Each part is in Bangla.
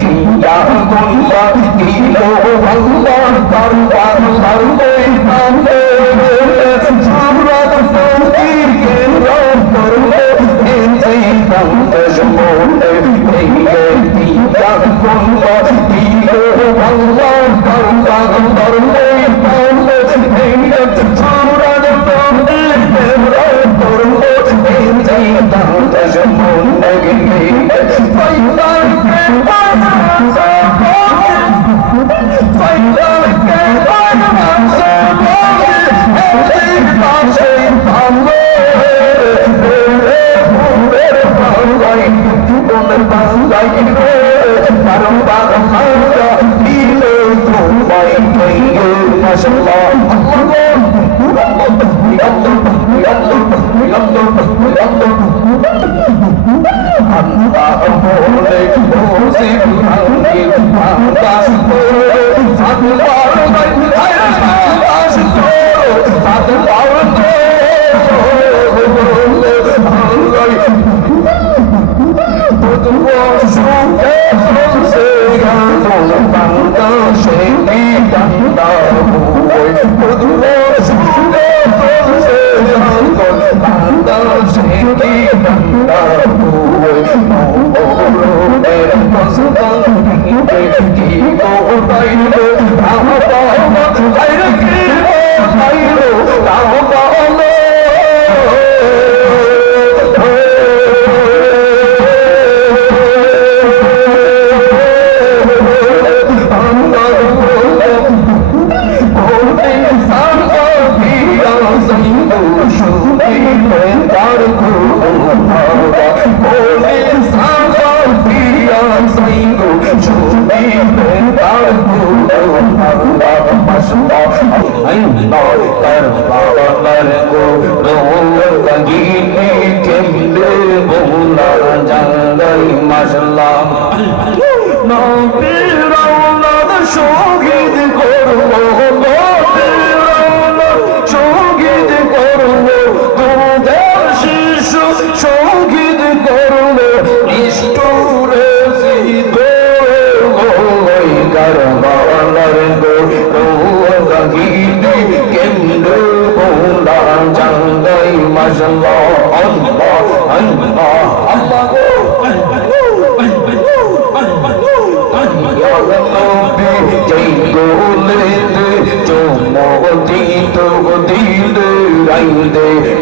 কিয়া গুনবা কিলো ভাঙ্গা কারবার কারবে কান্দে জামরাত ফকির কেন্দ্র করবে এই বাংলাদেশ মোড়ে এই কিয়া গুনবা কিলো ভাঙ্গা কারবার কারবে কান্দে এই জামরাত ফকির কেন্দ্র করবে এই বাংলাদেশ মোড়ে ফাইনাল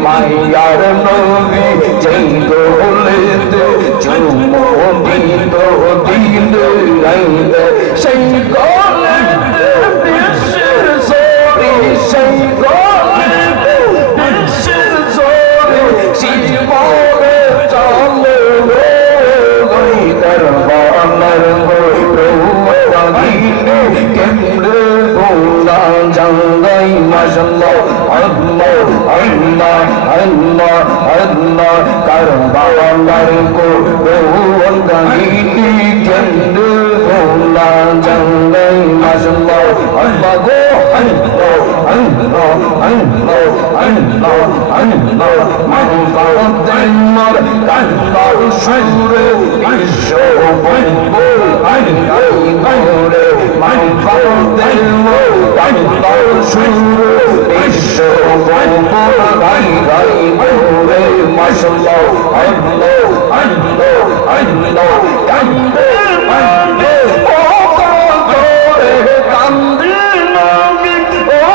মায়ার নবী জয় গোলেতে চুমো দিল দিল রাইতে সেই গোলেতে বিশ্বের সরি সেই গোলেতে বিশ্বের সরি শিবরে চলে ওই দরবারের প্রভু কেমনে ভোলা জাঙ্গাই মাশাআল্লাহ আল্লাহ আল্লাহ আল্লাহ আল্লাহ কারবালার কো রোল গাইতি কেমনে ভোলা জাঙ্গাই মাশাআল্লাহ আল্লাহ গো আল্লাহ আল্লাহ আল্লাহ আল্লাহ আল্লাহ মানফাতের মর কাল্লার সুরে বিশ্ব বন্ধু আল্লাহ গৌরে মানফাতের মর কাল্লার সুরে বিশ্ব বন্ধু গাই গাই গৌরে মাশাআল্লাহ আল্লাহ আল্লাহ আল্লাহ কান্দে কান্দে ও কান্দে কান্দে নবী ও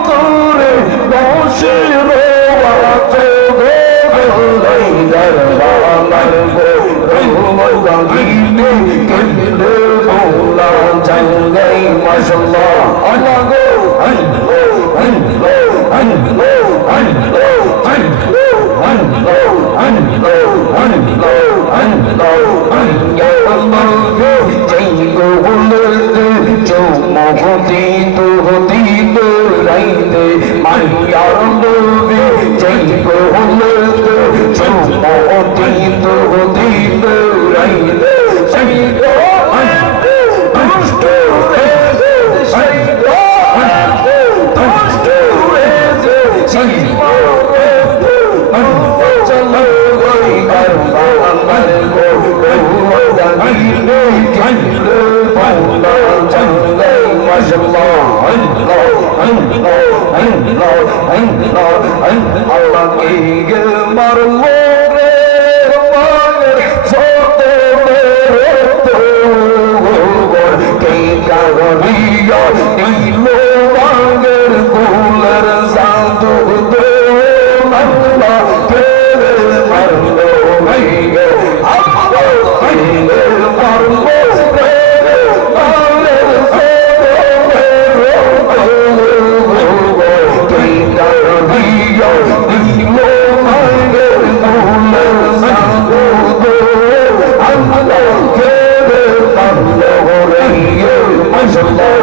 কান্দে বসে রোয়াতে গোলাই দরবার গো রোমাল গাইলে কেন্দে ভোলা জাঙ্গাই মাশাআল্লাহ আল্লাহ গো আল্লাহ আল্লাহ আল্লাহ আল্লাহ দিলে কেন্দ্রে ভোলা জাঙ্গাই মাশাআল্লাহ আল্লাহ আল্লাহ আল্লাহ আল্লাহ আল্লাহ কে গে মারলো রে মায়ের ছোটে রে তো কে কাগরিয়া দিলো মায়ের কুলের জাদু দে আল্লাহ কে মারলো ভাইগে আল্লাহ কে মারলো রে মায়ের ছোটে রে তো কে কাগরিয়া দিলো মায়ের কুলের জাদু দে আল্লাহ কে মারলো রে মাশাআল্লাহ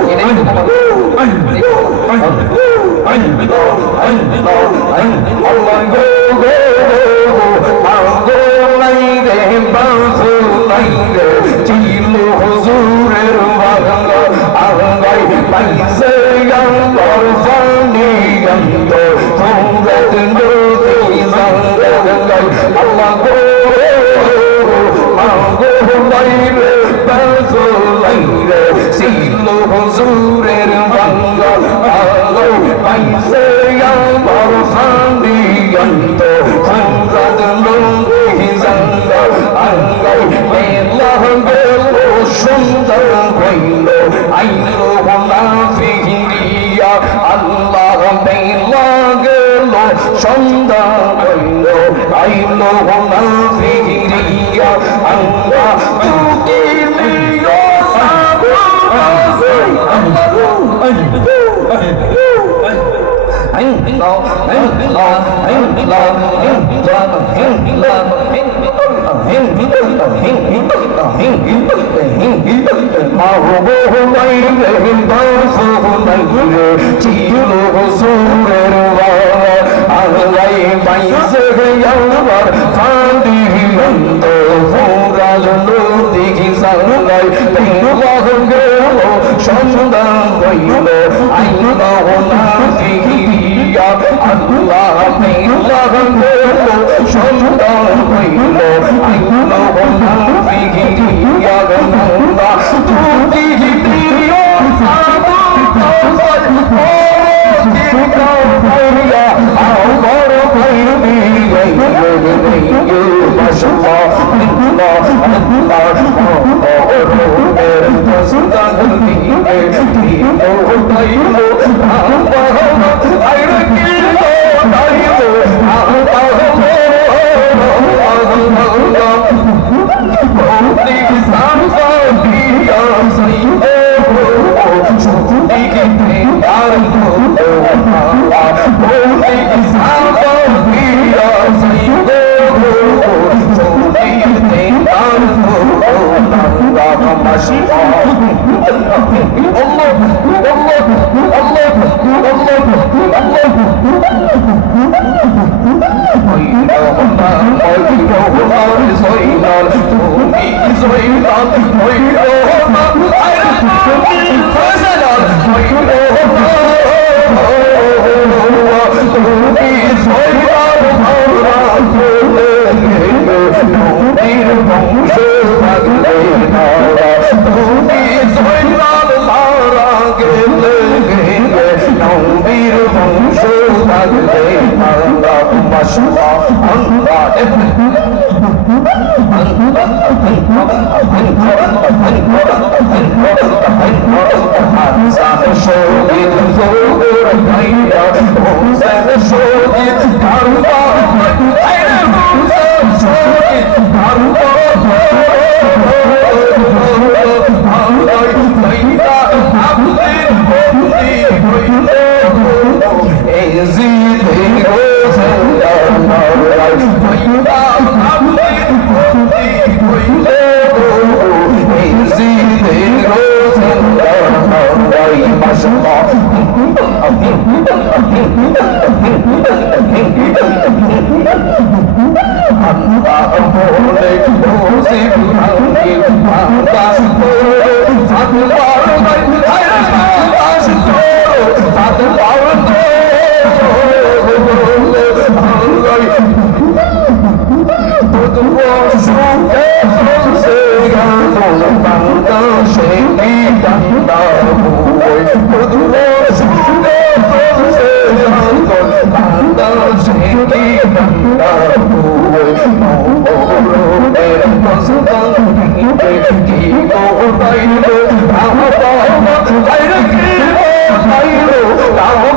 হুজুরের বাংলা আলো পাইছে আমার ফান্দি গন্ত হামরাদ লঙ্গি জাঙ্গা আঙ্গাই মেলা গেল সুন্দর হইল আইলো না ফিরিয়া আল্লাহ মেলা গেল সুন্দর হইল আইলো না ফিরিয়া আল্লাহ তুকি নিও সন্ধান হইল আইল না ফিরিয়া আল্লাহ মেলা গেল সন্ধান হইল আইল না ফিরিয়া গঙ্গা তুই প্রিয় সাধু আমার ভাইবি সে কি বান্দা হই মধুর সুরে বলছে অন্তর বান্দা সে কি বান্দা হই মোরের কসম কি গো বাইলো বাবা বাইরে কি বাইলো বাবা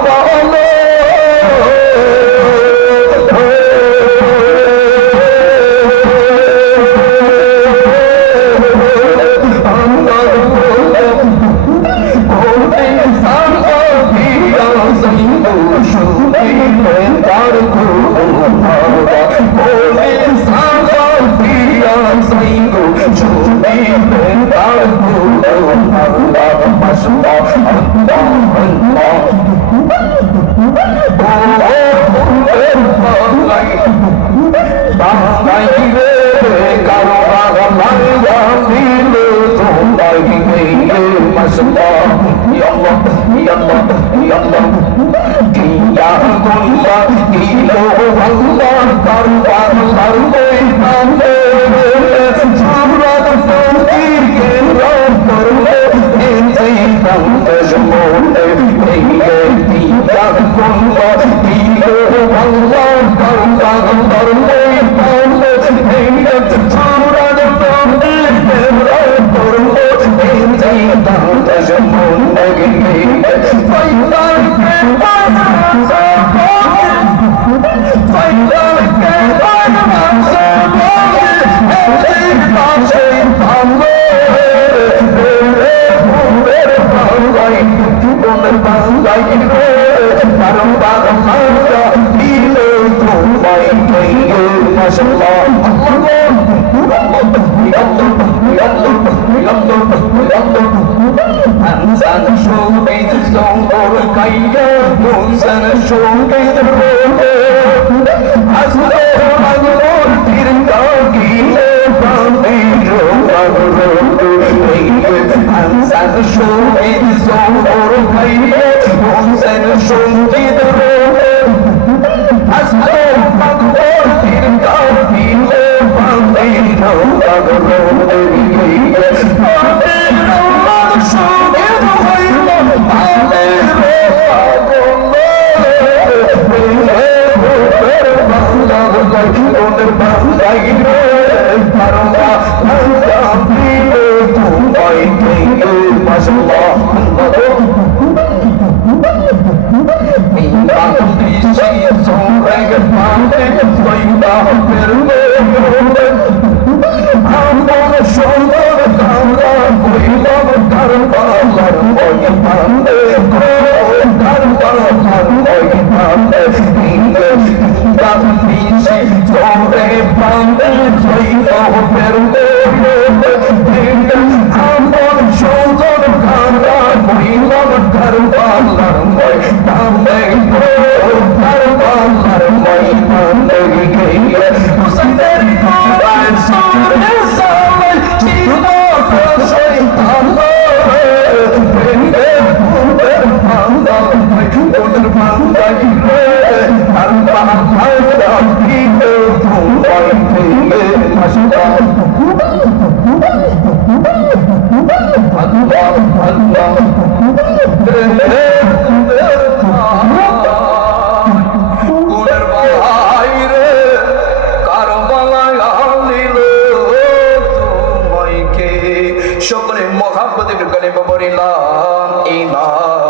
সকলে মহাব্বতের কালিমা পড়িলাম ইলাহা